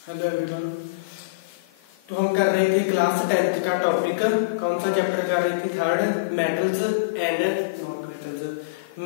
Hello everyone. तो हम कर रहे थे क्लास 10th का टॉपिक। कौन सा चैप्टर कर रहे थे? Third, metals and non metals.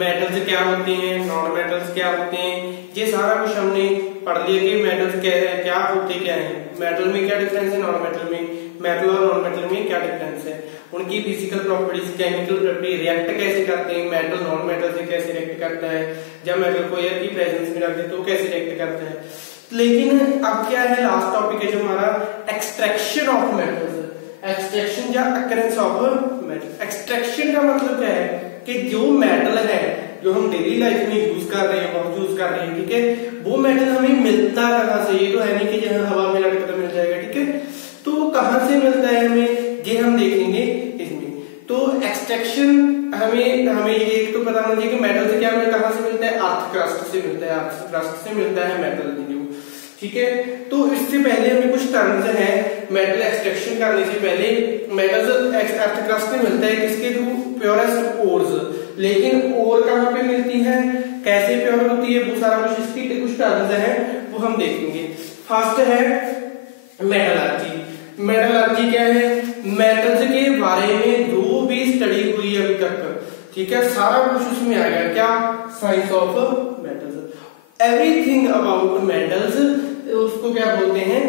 Metals क्या होते हैं, नॉन मेटल्स क्या होते हैं, ये सारा कुछ हमने पढ़ लिया कि मेटल्स क्या होते क्या है, मेटल में क्या डिफरेंस है, नॉन मेटल में, मेटल और नॉन मेटल में क्या डिफरेंस है, उनकी physical properties, chemical property, react कैसे करते हैं, मेटल नॉन मेटल से कैसे रिएक्ट करता है, जब मेटल को एयर की प्रेजेंस में रखते हैं तो कैसे रिएक्ट करता है। लेकिन अब क्या है, लास्ट टॉपिक है जो हमारा एक्सट्रैक्शन ऑफ मेटल्स। एक्सट्रैक्शन या अकरेंस ऑफ मेटल। एक्सट्रैक्शन का मतलब क्या है कि जो मेटल है जो हम डेली लाइफ में यूज कर रहे हैं, बहुत यूज कर रहे हैं, ठीक है, वो मेटल हमें मिलता कहाँ से? ये तो है नहीं कि जहाँ हवा में लटका तो मिल जाएगा, ठीक है, तो वो कहाँ से मिलता है हमें, ये हम देखेंगे इसमें। तो एक्सट्रैक्शन हमें एक तो पता होना चाहिए कि मेटल से क्या मिलता है, कहाँ से मिलता है, अर्थ क्रस्ट से मिलता है, अर्थ क्रस्ट से मिलता है मेटल, ठीक है। तो इससे पहले हमें कुछ टर्म्स हैं मेटल एक्सट्रैक्शन करने से पहले। मेटल अर्थ क्रस्ट में मिलता है किसके थ्रू? Purest ores. लेकिन ओर कहाँ पे मिलती है, कैसे प्योर होती है, वो सारा कुछ इसकी कुछ टर्म्स हैं वो हम देखेंगे। फर्स्ट है मेटलर्जी। मेटलर्जी क्या है? मेटल्स के बारे में जो भी स्टडी हुई अभी तक, ठीक है, सारा कुछ उसमें आएगा। क्या? Science of metals, everything about metals, उसको क्या बोलते हैं?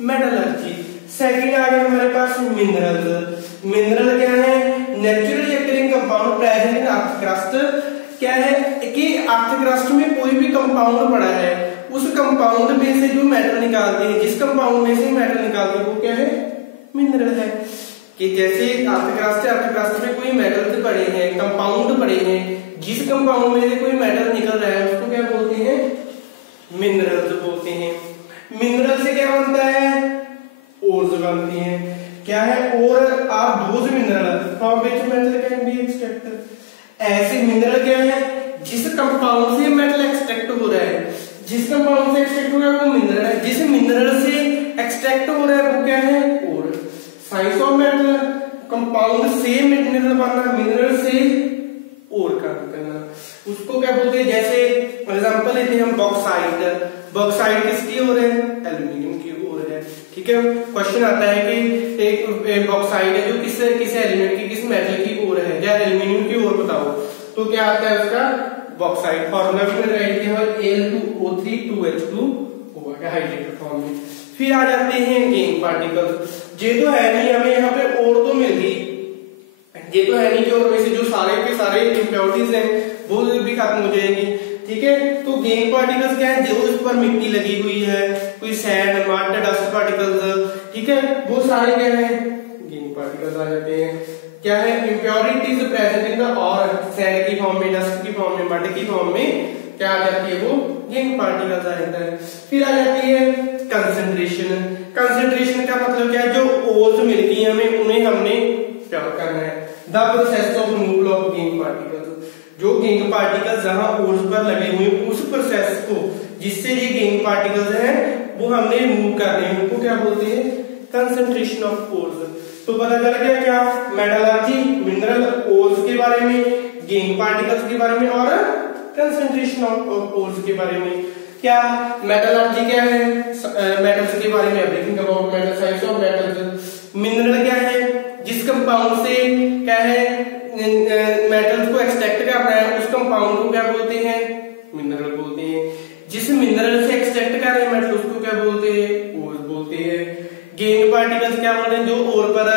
मेटलर्जी। सेकंड आ गया हमारे पास मिनरल्स। मिनरल क्या है? Naturally occurring compound present in earth crust. क्या है कि अर्थ क्रस्ट में कोई भी कंपाउंड पड़ा है, उस कंपाउंड में से जो मेटल निकालते हैं, जिस कंपाउंड में से मेटल निकालते हैं वो क्या है? मिनरल है। कि जैसे अर्थ क्रस्ट में कोई मेटल पड़े हैं, कंपाउंड पड़े हैं, जिस कंपाउंड में से कोई मेटल निकल रहा है उसको क्या बोलते हैं? मिनरल्स बोलते हैं। मिनरल से क्या बनता है? ओर्स बनती हैं। क्या है? Ore are those mineral from which metal can be extracted. ऐसे मिनरल क्या है? जिस कंपाउंड से मेटल एक्सट्रैक्ट हो रहा है, जिस कंपाउंड से एक्सट्रैक्ट हो रहा है वो मिनरल है, जिस मिनरल से एक्सट्रैक्ट हो रहा है वो क्या है? ओर। साइंस ऑफ मेटल, कंपाउंड से मिनरल बनना, मिनरल से ओर का निकलना, उसको क्या बोलते हैं? जैसे एग्जांपल लेते हैं हम बॉक्साइट। बॉक्साइट किसकी ओर है? एल्यूमिनियम की ओर है, ठीक है। क्वेश्चन आता है कि एक बॉक्साइट है जो किस एलिमेंट की, किस मेटल की ओर है, या एल्यूमिनियम की ओर बताओ, तो क्या आता है उसका? बॉक्साइट। फॉर्मूला भी मैंने राइट किया है Al2O3 2H2 होगा हाइड्रेटेड फॉर्म में। फिर आ जाते हैं गेन पार्टिकल्स। ये तो है नहीं, हमें यहाँ पे और तो मिल गई, ये तो है नहीं कि और में से जो सारे के सारे इंप्योरिटीज हैं वो भी खत्म हो जाएंगी, ठीक है। तो गेन पार्टिकल्स क्या है? जो उस पर मिट्टी लगी हुई है, कोई सैंड, मड, डस्ट पार्टिकल्स, ठीक है, वो सारे क्या है? गेन पार्टिकल्स आ जाते हैं। क्या है? इंप्योरिटीज प्रेजेंट इन द और सैंड की फॉर्म में, डस्ट की फॉर्म में, मड की फॉर्म में क्या आ जाती है? वो गेन पार्टिकल्स आ जाता है। फिर आ जाती है कंसंट्रेशन। कंसंट्रेशन का मतलब क्या है? जो ओर्स मिलती है हमें, उन्हें हमने प्योर करना है। The process of removal of gain particles. जो गेन पार्टिकल्स जहां ओर्स पर लगे हुए उस प्रोसेस को, जिससे ये गेन पार्टिकल्स हैं वो हमने रिमूव करने हैं, उनको क्या बोलते हैं? Concentration of ores. तो पता चल गया क्या? मेटलर्जी, मिनरल, ओर्स के बारे में, गेन पार्टिकल्स के बारे में और कंसंट्रेशन ऑफ ओर्स के बारे में। क्या मेटलर्जी क्या है? मेटल्स के बारे में, everything about metal, science of metals. Mineral क्या है? जिस कंपाउंड से क्या है मेटल्स को एक्सट्रैक्ट करना है, उस कंपाउंड को क्या बोलते हैं? मिनरल बोलते हैं। जिस मिनरल से एक्सट्रैक्ट कर रहे हैं मेटल, उसको क्या बोलते हैं? ओर बोलते हैं। गेन पार्टिकल्स क्या बोलते हैं? जो ओर पर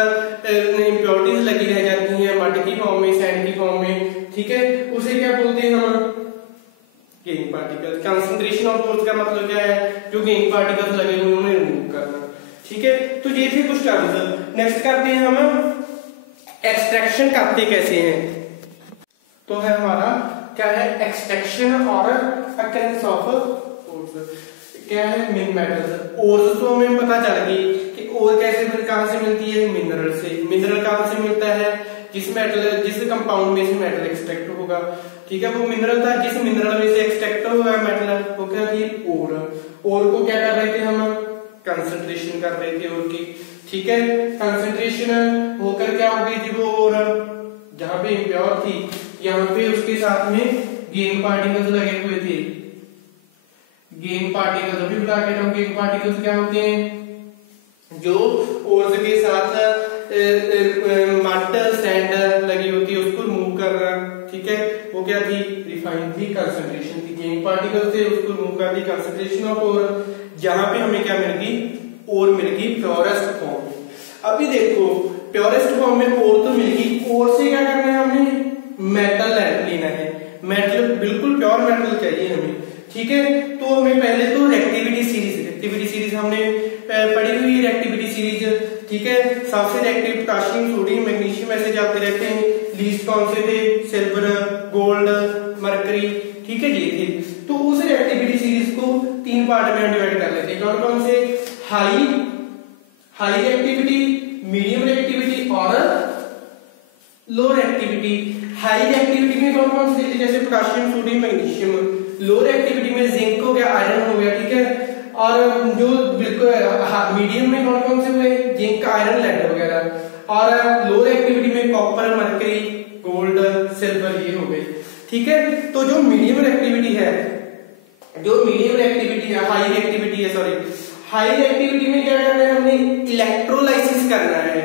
इंप्योरिटीज लगी रह जाती हैं, मड की फॉर्म में, सैंड की फॉर्म में, ठीक है, उसे क्या बोलते हैं हम? Gain particle. Concentration of ores का मतलब क्या है? जो गेन पार्टिकल्स लगे हुए उन्हें रिमूव करना, ठीक है। तो ये थे कुछ टर्म्स। नेक्स्ट करते हैं हम एक्सट्रैक्शन करते कैसे हैं। तो है हमारा क्या है? एक्सट्रैक्शन और अकरेंस ऑफ ओर्स। क्या है? मिन मेटल्स। ओर्स तो हमें पता चल गई कि ओर कैसे कहां से मिलती है? मिनरल से। मिनरल कहां से मिलता है? जिस कंपाउंड में से मेटल एक्सट्रैक्ट होगा, ठीक है, वो मिनरल था। जिस मिनरल में से एक्सट्रैक्ट होगा मेटल, वो क्या थी? ओर। ओर को क्या कर रहे थे हम? कंसंट्रेशन कर रहे थे ओर की, ठीक है। कंसंट्रेशन होकर क्या हो गई थी वो ओर? जहां पे इम्प्योर थी, यहाँ पे उसके साथ में गेन पार्टिकल्स लगे हुए थे। गेइंग पार्टिकल, अभी बता के हम गेइंग पार्टिकल्स क्या होते हैं, जो ओर्स के साथ मड सैंड लगी होती है उसको रिमूव करना, ठीक है, वो क्या थी, रिफाइंड थी, कंसंट्रेशन थी, गेइंग पार्टिकल थे उसको रिमूव कर दी, कंसंट्रेशन ऑफ ओर, जहां पे हमें क्या मिल गई, ओर मिल गई प्योरेस्ट फॉर्म में। अभी देखो प्योरेस्ट फॉर्म में ओर तो मिल गई, ओर से क्या करना है हमें, मेटल लेना है, मेटल बिल्कुल प्योर मेटल चाहिए हमें, ठीक है। तो हमें पहले तो रिएक्टिविटी सीरीज हमने पढ़ी हुई है, रिएक्टिविटी सीरीज, ठीक है। सबसे रिएक्टिव पोटेशियम, सोडियम, मैग्नीशियम ऐसे जाते रहते हैं, लीस्ट कौन से थे, सिल्वर, गोल्ड, मरकरी, ठीक है, ये थे। तो उस रिएक्टिविटी सीरीज को 3 पार्ट में डिवाइड कर लेते हैं, कौन कौन से, हाई रिएक्टिविटी, मीडियम रिएक्टिविटी और लो रिएक्टिविटी। हाई रिएक्टिविटी में कौन कौन से, जैसे पोटेशियम, सोडियम, मैग्नीशियम। लो रिएक्टिविटी में जिंक हो गया, आयरन हो गया, ठीक है। और जो बिल्कुल मीडियम में कौन कौन से हुए, जिंक, आयरन, लेड वगैरह। और लो रिएक्टिविटी में कॉपर, मरकरी, गोल्ड, सिल्वर, ये हो गए, ठीक है। तो जो मीडियम रिएक्टिविटी है, हाई रिएक्टिविटी में क्या करना है, हमने इलेक्ट्रोलाइसिस करना है।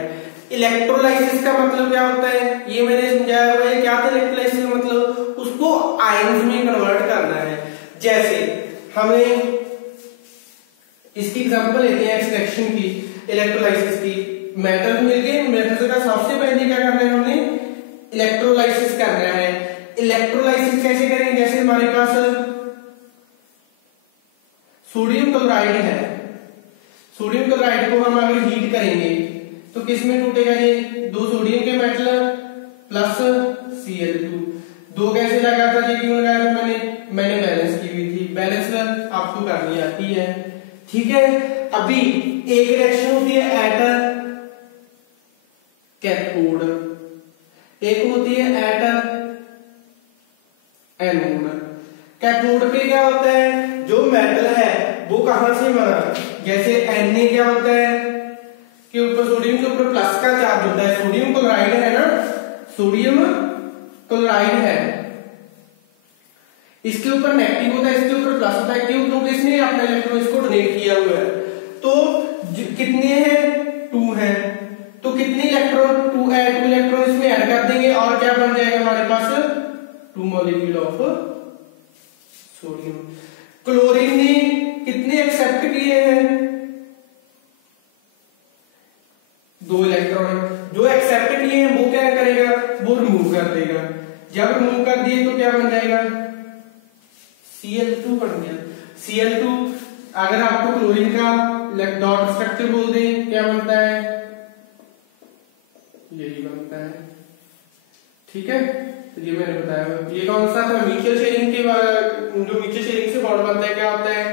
इलेक्ट्रोलाइसिस का मतलब क्या होता है, ये मैंने समझाया हुआ है, क्या था इलेक्ट्रोलाइसिस का मतलब, उसको आयंस में कन्वर्ट करना है। जैसे हमें इसकी एग्जांपल लेते हैं एक्सट्रैक्शन की, इलेक्ट्रोलाइसिस की। मेटल मिल गए, मेटल का सबसे पहले क्या करना है, हमने इलेक्ट्रोलाइसिस करना है। इलेक्ट्रोलाइसिस कैसे करेंगे, जैसे हमारे पास सोडियम क्लोराइड है, सोडियम क्लोराइड को हम अगर हीट करेंगे तो किस में टूटेगा, ये 2 सोडियम के मेटल प्लस Cl2। 2 कैसे लगा था, ये क्यों लगाया था मैंने बैलेंस की हुई थी, बैलेंस आपको करनी आती है, ठीक है। अभी एक रिएक्शन होती है एट कैथोड, एक होती है एट एनोड। कैथोड पे क्या होता है, जो मेटल है वो कहां से बना, जैसे Na क्या होता है कि ऊपर सोडियम के ऊपर प्लस का चार्ज होता है, सोडियम क्लोराइड है ना, सोडियम क्लोराइड है, इसके ऊपर नेगेटिव होता है, इसके ऊपर प्लस होता है, क्यों, क्योंकि इसने अपना इलेक्ट्रॉन इसको डोनेट किया हुआ है। तो कितने हैं, 2 हैं, तो कितने इलेक्ट्रॉन, 2 इलेक्ट्रॉन इसमें ऐड कर देंगे और क्या बन जाएगा हमारे पास, 2 मॉलिक्यूल ऑफ सोडियम। क्लोरीन ने कितने एक्सेप्ट किए हैं, 2 इलेक्ट्रॉन, जो एक्सेप्ट किए हैं वो क्या करेगा, वो रिमूव कर देगा। जब रिमूव कर दिए तो क्या बन जाएगा, Cl2 बन गया। Cl2 अगर आपको क्लोरीन का डॉट स्ट्रक्चर बोल दें क्या बनता है, यही बनता है, ठीक है। तो ये मैंने बताया, ये कौन सा था, म्यूचुअल शेयरिंग के, जो म्यूचुअल शेयरिंग से बॉन्ड बनता है क्या होता है,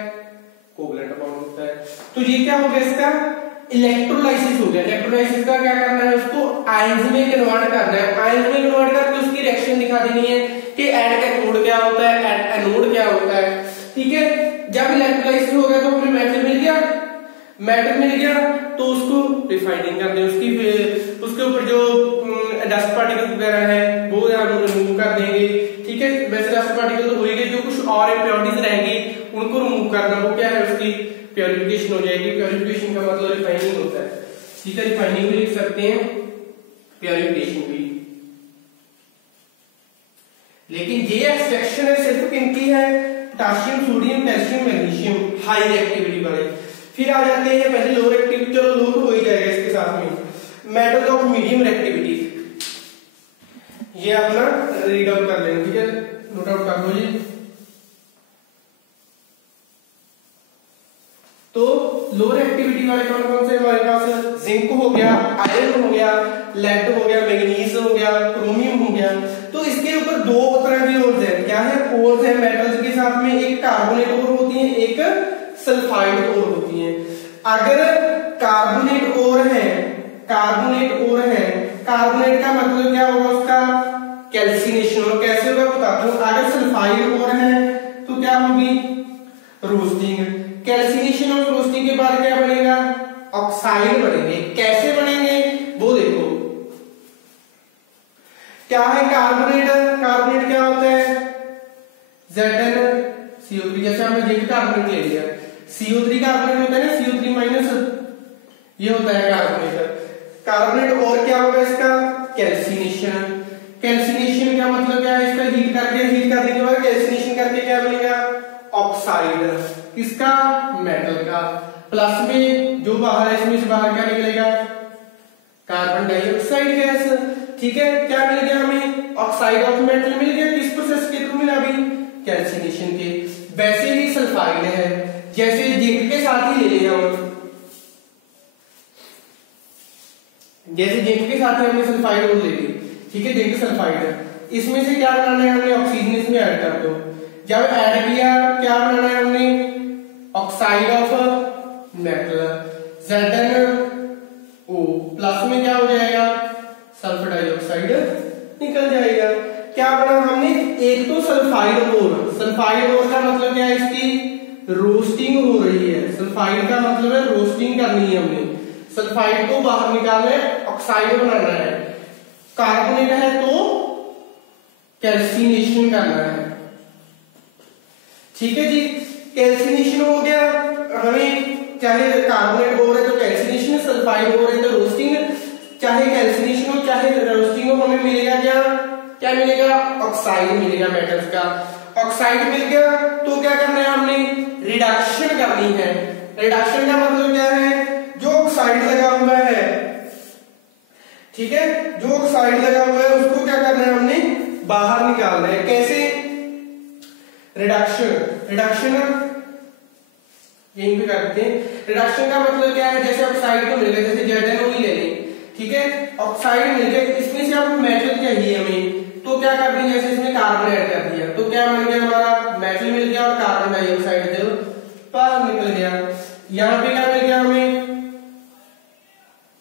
कोवलेंट बॉन्ड होता है। तो ये क्या हो गया, इसका इलेक्ट्रोलाइसिस हो गया। इलेक्ट्रोलाइसिस का क्या करना है, उसको आयंस में कन्वर्ट करना है, आयंस में कन्वर्ट करके उसकी रिएक्शन दिखा देनी है कि एट कैथोड क्या होता है, एट एनोड क्या होता है, ठीक है। जब इलेक्ट्रोलाइसिस हो गया तो हमें मेटल मिल गया, तो उसको रिफाइनिंग कर दें, उसके ऊपर जो डस्ट पार्टिकल वगैरह है वो हम रिमूव कर देंगे, ठीक है। वैसे डस्ट पार्टिकल तो होएंगे, जो कुछ और इम्प्योरिटीज रहेंगी उनको रिमूव करना, वो क्या है, उसकी प्योरिफिकेशन हो जाएगी। प्योरिफिकेशन का मतलब रिफाइनिंग होता है, ठीक है, रिफाइनिंग भी लिख सकते हैं, प्योरिफिकेशन भी। लेकिन ये एक्सट्रैक्शन है सिर्फ किनकी है, potassium, sodium, calcium, magnesium, high reactivity वाले। फिर आ जाते हैं पहले लो रिएक्टिविटी, चलो लो तो हो ही जाएगा इसके साथ में, मेटल्स ऑफ मीडियम रिएक्टिविटी, ये अपना रीड आउट कर लेंगे, ठीक है, नोट आउट कर लो जी। तो लो रिएक्टिविटी वाले कौन कौन से हमारे पास, जिंक हो गया, आयरन हो गया, लेड हो गया, मैग्नीज हो गया, क्रोमियम हो गया। तो इसके ऊपर 2 तरह की ओर्स है, क्या है, ओर्स है मेटल्स के साथ में, एक कार्बोनेट ओर होती है, एक सल्फाइड ओर होती है। अगर कार्बोनेट ओर है, कार्बोनेट का मतलब क्या होगा, उसका कैल्सिनेशन, और कैसे होगा बताता हूं। अगर सल्फाइड ओर है तो क्या होगी, रोस्टिंग। कैल्सिनेशन और रोस्टिंग के बाद क्या बनेगा, ऑक्साइड बनेंगे। कैसे बनेंगे वो देखो, क्या है कार्बोनेट क्या होता है, CO3, जैसे हमने जिंक कार्बोनेट ले लिया, CO3 कार्बोनेट होता है ना, CO3 माइनस, ये होता है कार्बोनेट। और क्या होगा इसका कैल्सिनेशन। कैल्सिनेशन का मतलब क्या है, इसका हीट करने के बाद कैल्सिनेशन करके क्या बनेगा ऑक्साइड, किसका मेटल का। प्लस में जो बाहर है इसमें से बाहर क्या निकलेगा कार्बन डाइऑक्साइड गैस। ठीक है, क्या मिल गया हमें ऑक्साइड ऑफ मेटल मिल गया, किस प्रोसेस के थ्रू मिला अभी कैल्सिनेशन के। वैसे ही सल्फाइड है, जैसे जिंक के साथ ही ले लिया हम, जैसे जिंक के साथ हमने सल्फाइड और ले ली, ठीक है जिंक सल्फाइड है, इसमें से क्या बनाना है हमने ऑक्सीजन इसमें ऐड कर दो। जब ऐड किया क्या बनाना है हमने oxide of metal ZnO, plus में क्या हो जाएगा सल्फर डाइऑक्साइड निकल जाएगा। क्या बना हमने एक तो सल्फाइड ओर, सल्फाइड ओर का मतलब क्या है इसकी रोस्टिंग हो रही है, सल्फाइड का मतलब है रोस्टिंग करनी है हमने, सल्फाइड को बाहर निकालना है, ऑक्साइड बनाना है। कार्बोनेट है तो कैल्सिनेशन करना है, ठीक है जी। कैल्सिनेशन हो गया, हमें चाहे कार्बोनेट हो रहा है तो कैल्सिनेशन, सल्फाइड हो रहा है तो रोस्टिंग, चाहे कैल्सिनेशन हो चाहे रोस्टिंग हो, हमें मिलेगा क्या मिलेगा ऑक्साइड मिलेगा मेटल्स का। ऑक्साइड मिल गया तो क्या करना है हमने रिडक्शन करनी है। रिडक्शन का मतलब क्या है, जो ऑक्साइड लगा हुआ है, ठीक है, जो ऑक्साइड लगा हुआ है उसको क्या करना है हमने बाहर निकालना है। कैसे रिडक्शन यहीं पे करते हैं। रिडक्शन का मतलब क्या है, जैसे ऑक्साइड को मिल गया, जैसे ZnO ही ले लें, ठीक है ऑक्साइड मिल गया, इसमें से अब मेटल चाहिए हमें, तो क्या कर दें जैसे इसमें कार्बन ऐड कर दिया तो क्या मिल गया हमारा मेटल मिल गया और कार्बन डाइऑक्साइड जो बाहर निकल गया। यहाँ पे क्या मिल गया हमें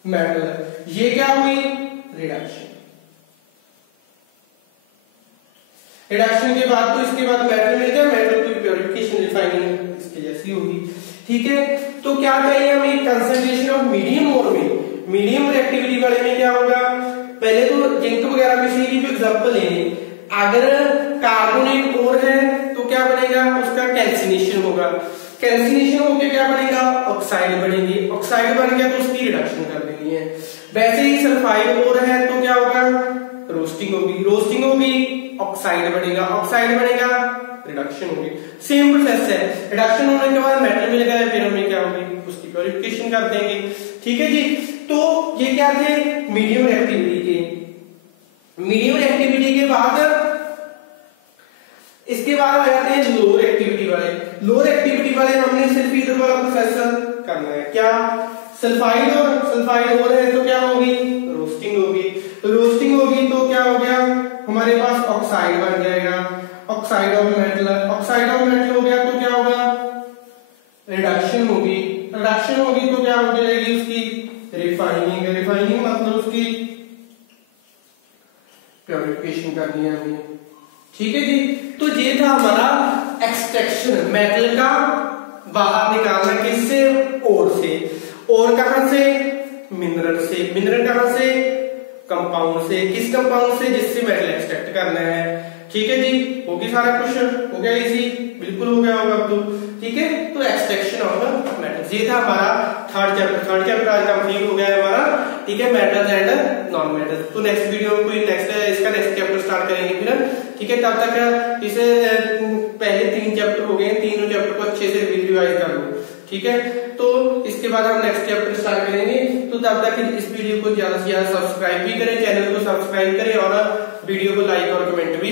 मेटल, ये क्या हुई रिडक्शन। रिडक्शन के बाद तो इसके बाद मेटल मिल गया, मेटल की प्योरिफिकेशन रिफाइनिंग इसके जैसी होगी, ठीक है। तो क्या चाहिए हमें कंसंट्रेशन ऑफ मीडियम ओर में, मीडियम रिएक्टिविटी वाले में क्या होगा, पहले तो जिंक वगैरह में से ही एग्जांपल लेंगे। अगर कार्बोनेट ओर है तो क्या बनेगा उसका कैल्सिनेशन होगा, कैल्सिनेशन होकर क्या बनेगा ऑक्साइड बनेगी, ऑक्साइड बन गया तो उसकी रिडक्शन कर देनी है। वैसे ही सल्फाइड ओर है तो क्या होगा रोस्टिंग होगी, रोस्टिंग होगी ऑक्साइड बनेगा, ऑक्साइड बनेगा रिडक्शन होगी। सेम प्रोसेस है, रिडक्शन होने के बाद मेटल मिल गया, फिर हमें क्या होगी उसकी प्योरिफिकेशन कर देंगे, ठीक है जी। तो ये क्या थे मीडियम रिएक्टिविटी के। मीडियम रिएक्टिविटी के बाद इसके बाद आ जाते हैं लो रिएक्टिविटी वाले। लो रिएक्टिविटी वाले हमने सिर्फ इधर वाला प्रोसेस करना है, क्या सल्फाइड और है तो क्या होगी रोस्टिंग होगी, रोस्टिंग होगी तो क्या हो गया हमारे पास ऑक्साइड बन जाएगा, oxide of metal, oxide of metal हो गया तो क्या होगा रिडक्शन होगी, रिडक्शन होगी तो क्या हो जाएगी उसकी रिफाइनिंग, रिफाइनिंग मतलब उसकी प्योरिफिकेशन करनी है हमें, ठीक है जी। तो ये था हमारा एक्सट्रैक्शन, मेटल का बाहर निकालना किससे ओर से, और कहां से मिनरल से, मिनरल कहां से कंपाउंड से, किस कंपाउंड से जिससे मेटल एक्सट्रैक्ट करना है, ठीक है जी। हो गया सारा क्वेश्चन, हो गया इजी, बिल्कुल हो गया होगा अब तो, ठीक है। तो एक्सट्रैक्शन ऑफ मेटल्स ये था हमारा थर्ड चैप्टर आज कंप्लीट हो गया है हमारा, ठीक है, मेटल्स एंड नॉन मेटल्स। तो नेक्स्ट वीडियो में कोई इसका नेक्स्ट चैप्टर स्टार्ट करेंगे फिर, ठीक है। तब तक इसे पहले 3 चैप्टर हो गए, तीनों चैप्टर को अच्छे से रिवाइज कर लो, ठीक है। तो इसके बाद हम नेक्स्ट चैप्टर स्टार्ट करेंगे, तो तब तक इस वीडियो को ज्यादा से ज्यादा सब्सक्राइब भी करें, चैनल को सब्सक्राइब करें और वीडियो को लाइक और कमेंट भी